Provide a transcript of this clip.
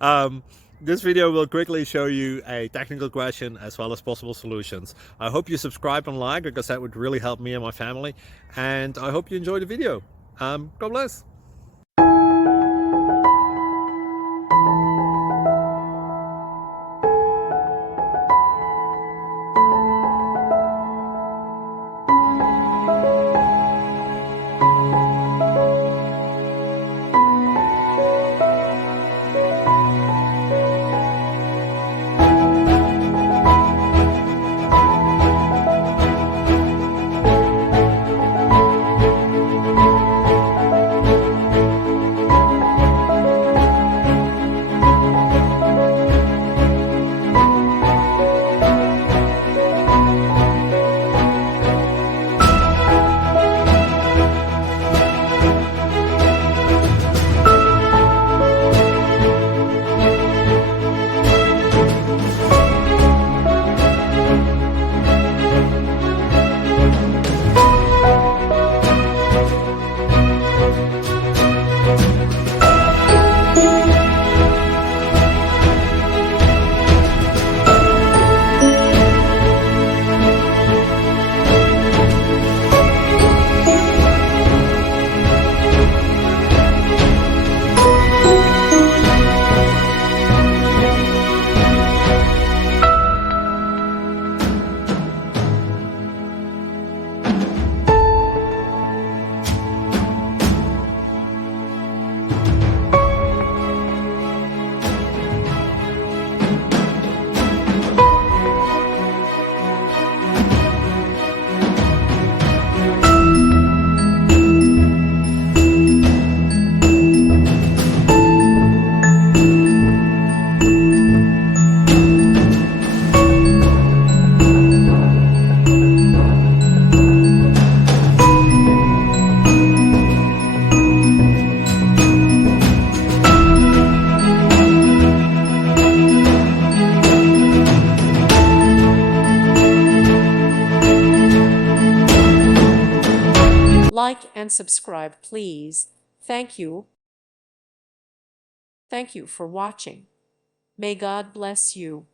um, this video will quickly show you a technical question as well as possible solutions. I hope you subscribe and like, because that would really help me and my family. And I hope you enjoy the video. God bless. Like and subscribe, please. Thank you. Thank you for watching. May God bless you.